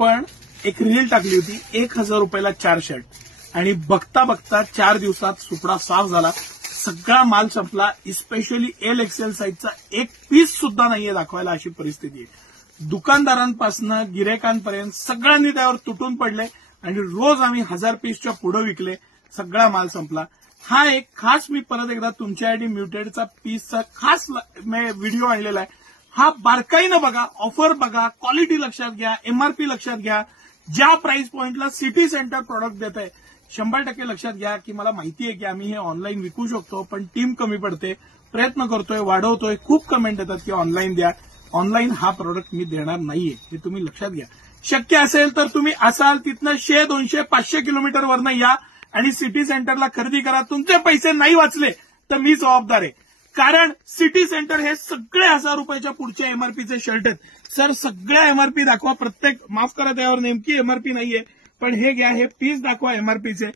पण एक रील टाकली होती 1000 रुपयाला 4 शर्ट आणि बघता बघता 4 दिवसात सुपडा साफ झाला. सगळा माल संपला. स्पेशली एल एक्सेल साईजचा एक पीस सुद्धा नाहीये दाखवायला अशी परिस्थिती आहे. दुकानदारांपासून गिरायकांपर्यंत सगळ्यांनी त्यावर तुटून पडले आणि रोज आम्ही 1000 पीसच्या पुढे विकले. सगळा माल संपला. हा एक खास मी परत एकदा तुमच्यासाठी म्युटेडचा पीसचा खास व्हिडिओ आणलेला आहे. हा बारकाईनं बघा, ऑफर बघा, क्वालिटी लक्षात घ्या, एमआरपी लक्षात घ्या. ज्या प्राइस पॉइंटला सिटी सेंटर प्रोडक्ट देत आहे 100% लक्षात घ्या की मला माहिती आहे की आम्ही हे ऑनलाईन विकू शकतो, पण टीम कमी पडते. प्रयत्न करतोय, वाढवतोय. खूप कमेंट येतात की ऑनलाईन द्या. ऑनलाईन हा प्रोडक्ट मी देणार नाहीये, हे तुम्ही लक्षात घ्या. शक्य असेल तर तुम्ही असाल तिथनं 100, 200, 500 किलोमीटरवरनं या आणि सिटी सेंटरला खरेदी करा. तुमचे पैसे नाही वाचले तर मी जबाबदार आहे. कारण सिटी सेंटर हे सगळे 1000 रुपयाच्या पुढच्या एमआरपीचे शर्ट आहेत. सर सगळ्या एमआरपी दाखवा. प्रत्येक माफ करा त्यावर नेमकी एमआरपी नाहीये, पण हे घ्या, हे पीस दाखवा एमआरपीचे.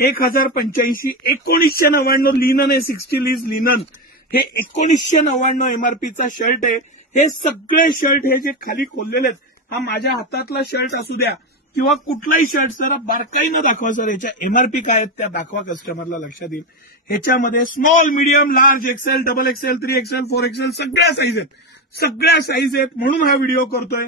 1085, 1999 लिनन आहे. 60 लीज लिनन हे 1999 एमआरपीचा शर्ट आहे. हे सगळे शर्ट हे जे खाली खोललेले आहेत, हा माझ्या हातातला शर्ट असू द्या किंवा कुठलाही शर्ट, जरा बारकाईनं दाखवा. सर ह्याच्या एमआरपी काय आहेत त्या दाखवा, कस्टमरला लक्षात येईल. ह्याच्यामध्ये small, medium, large, XL, double XL, 3 XL, 4 XL सगळ्या साईज आहेत. सगळ्या साईज आहेत म्हणून हा व्हिडिओ करतोय.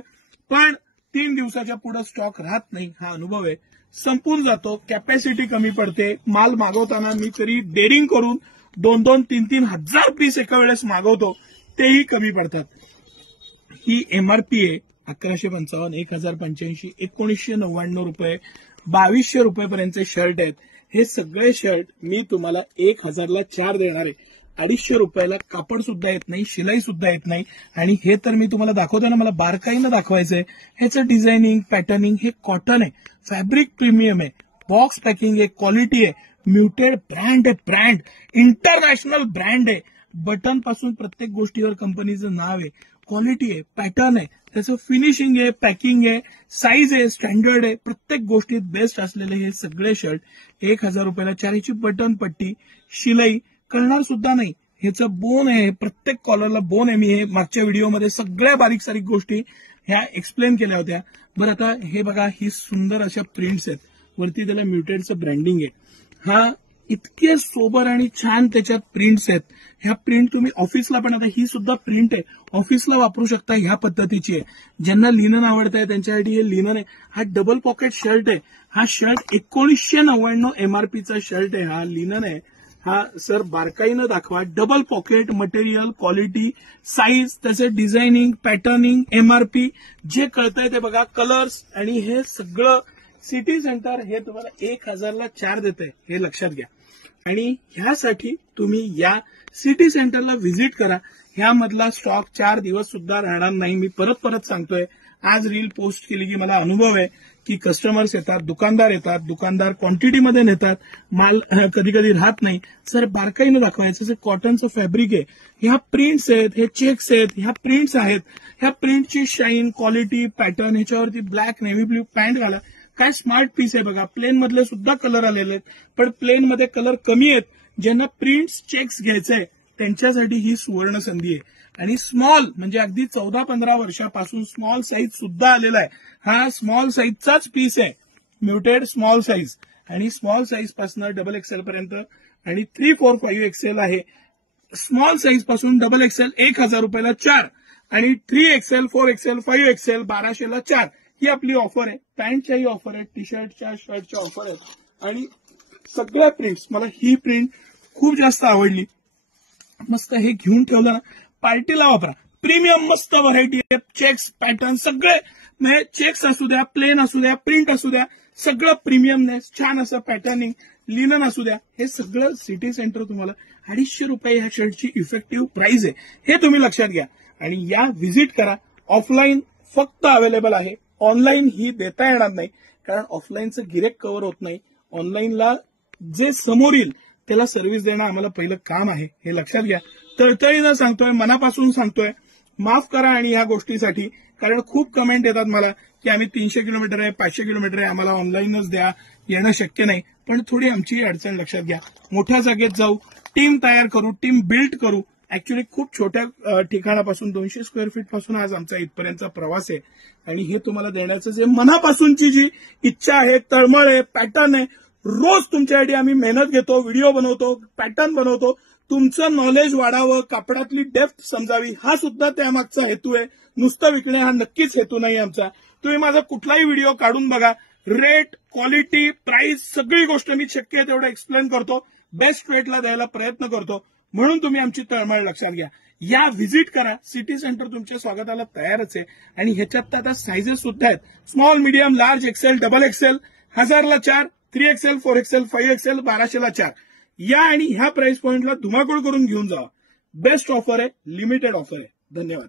पण 3 दिवसाच्या पुढे स्टॉक राहत नाही, हा अनुभव आहे. संपून जातो, कॅपॅसिटी कमी पडते. माल मागवताना मी तरी डेअरिंग करून 2-2, 3-3 हजार पीस एका वेळेस मागवतो, तेही कमी पडतात. ही एमआरपी आहे 1155, 1085, 1999 रुपये, 2200 रुपयेपर्यंतचे शर्ट आहेत. हे सगळे शर्ट मी तुम्हाला 1000ला 4 देणार आहे. 250 रुपयाला कापड सुद्धा येत नाही, शिलाई सुद्धा येत नाही. आणि हे तर मी तुम्हाला दाखवताना मला बारकाईनं दाखवायचंय. ह्याचं डिझायनिंग, पॅटर्निंग हे कॉटन आहे, फॅब्रिक प्रीमियम आहे, बॉक्स पॅकिंग आहे, क्वालिटी आहे. म्युटेड ब्रँड आहे, ब्रँड इंटरनॅशनल ब्रँड आहे. बटन पासून प्रत्येक गोष्टीवर कंपनीचं नाव आहे. क्वालिटी आहे, पॅटर्न आहे, त्याचं फिनिशिंग आहे, पॅकिंग आहे, साईज आहे, स्टँडर्ड आहे. प्रत्येक गोष्टीत बेस्ट असलेले हे सगळे शर्ट 1000 रुपयाला 4. ह्याची बटन पट्टी, शिलाई करणार सुद्धा नाही. ह्याचं बोन आहे, प्रत्येक कॉलरला बोन आहे. मी हे मागच्या व्हिडिओमध्ये सगळ्या बारीक सारीक गोष्टी ह्या एक्सप्लेन केल्या होत्या. बरं आता हे बघा, ही सुंदर अशा प्रिंट्स आहेत. वरती त्याला म्युटेडचं ब्रँडिंग आहे. हा इतके सोबर आणि छान त्याच्यात प्रिंट्स आहेत. ह्या प्रिंट तुम्ही ऑफिसला पण, आता ही सुद्धा प्रिंट आहे, ऑफिसला वापरू शकता. ह्या पद्धतीची आहे. ज्यांना लिनन आवडत आहे त्यांच्यासाठी हे लिनन आहे. हा डबल पॉकेट शर्ट आहे. हा शर्ट 1999 एमआरपीचा शर्ट आहे. हा लिनन आहे. हा सर बारकाईनं दाखवा. Double pocket, material, quality, size, त्याचे डिझायनिंग, पॅटर्निंग, एमआरपी जे कळतंय ते बघा. कलर्स आणि हे सगळं सिटी सेंटर हे तुम्हाला 1000ला 4 देत आहे, हे लक्षात घ्या. आणि ह्यासाठी तुम्ही या सिटी सेंटरला व्हिजिट करा. ह्यामधला स्टॉक 4 दिवस सुद्धा राहणार नाही. मी परत परत सांगतोय. आज रील पोस्ट केली की मला अनुभव आहे की कस्टमर्स येतात, दुकानदार येतात, दुकानदार क्वांटिटीमध्ये नेतात, माल कधी कधी राहत नाही. सर बारकाईनं दाखवायचं. जे कॉटनचं फॅब्रिक आहे, ह्या प्रिंट्स आहेत, हे चेक्स आहेत, ह्या प्रिंट्स आहेत. ह्या प्रिंटची शाईन, क्वालिटी, पॅटर्न, ह्याच्यावरती ब्लॅक नेव्ही ब्ल्यू पॅन्ट घाला. काय स्मार्ट पीस आहे बघा. प्लेन मधले सुद्धा कलर आलेले आहेत, पण प्लेन मध्ये कलर कमी आहेत. ज्यांना प्रिंट्स, चेक्स घ्यायचंय त्यांच्यासाठी ही सुवर्ण संधी आहे. आणि स्मॉल म्हणजे अगदी 14-15 वर्षापासून स्मॉल साईज सुद्धा आलेला आहे. हा स्मॉल साईजचाच पीस आहे, म्युटेड स्मॉल साईज. आणि स्मॉल साईज पासून डबल एक्सेल पर्यंत आणि 3, 4, 5 एक्सेल आहे. स्मॉल साईज पासून डबल एक्सेल 1000 रुपयाला 4 आणि 3 एक्सेल, 4 एक्सेल, 5 एक्सेल 1200ला 4. ही आपली ऑफर आहे. पॅन्टच्याही ऑफर आहे, टी शर्टच्या, शर्टच्या ऑफर आहेत. आणि सगळ्या प्रिंट्स, मला ही प्रिंट खूप जास्त आवडली. मस्त हे घेऊन ठेवलं ना, पार्टीला वापरा. प्रीमियम मस्त व्हरायटी आहे. चेक्स, पॅटर्न सगळे, म्हणजे चेक्स असू द्या, प्लेन असू द्या, प्रिंट असू द्या, सगळं प्रीमियमनेस, छान असं पॅटर्निंग, लिनन असू द्या, हे सगळं सिटी सेंटर तुम्हाला 250 रुपये ह्या शर्टची इफेक्टिव्ह प्राइस आहे, हे तुम्ही लक्षात घ्या. आणि या व्हिजिट करा. ऑफलाईन फक्त अवेलेबल आहे, ऑनलाईन ही देता येणार नाही, कारण ऑफलाईनचं गिरेक कव्हर होत नाही. ऑनलाईनला जे समोर येईल त्याला सर्व्हिस देणं आम्हाला पहिलं काम आहे, हे लक्षात घ्या. तळतळीनं सांगतोय, मनापासून सांगतोय. माफ करा आणि ह्या गोष्टीसाठी, कारण खूप कमेंट येतात मला की आम्ही 300 किलोमीटर आहे, 500 किलोमीटर आहे, आम्हाला ऑनलाईनच द्या, येणं शक्य नाही. पण थोडी आमची अडचण लक्षात घ्या. मोठ्या जागेत जाऊ, टीम तयार करू, टीम बिल्ड करू, ऍक्च्युली खूप छोट्या ठिकाणापासून 200 स्क्वेअर फीट पासून आज आमचा इथपर्यंतचा प्रवास आहे आणि हे तुम्हाला देण्याचं जे मनापासूनची जी इच्छा आहे, तळमळ आहे, पॅटर्न आहे, रोज तुमच्यासाठी आम्ही मेहनत घेतो, व्हिडिओ बनवतो, पॅटर्न बनवतो, तुमचं नॉलेज वाढावं, कापडातली डेप्थ समजावी, हा सुद्धा त्यामागचा हेतू आहे. नुसतं विकणे हा नक्कीच हेतू नाही आमचा. तुम्ही माझा कुठलाही व्हिडिओ काढून बघा, रेट, क्वालिटी, प्राइस सगळी गोष्ट मी शक्य आहे तेवढं एक्सप्लेन करतो, बेस्ट रेटला द्यायला प्रयत्न करतो. म्हणून तुम्ही आमची तळमळ लक्षात घ्या, या व्हिजिट करा. सिटी सेंटर तुमच्या स्वागताला तयारच आहे आणि ह्याच्यात आता सायझेस सुद्धा आहेत, small, medium, large, XL, double XL, 1000ला 4, 3XL, 4XL, 5XL, 1200ला 4. या आणि ह्या प्राइस पॉइंटला धुमाकूळ करून घेऊन जावा. बेस्ट ऑफर आहे, लिमिटेड ऑफर आहे. धन्यवाद.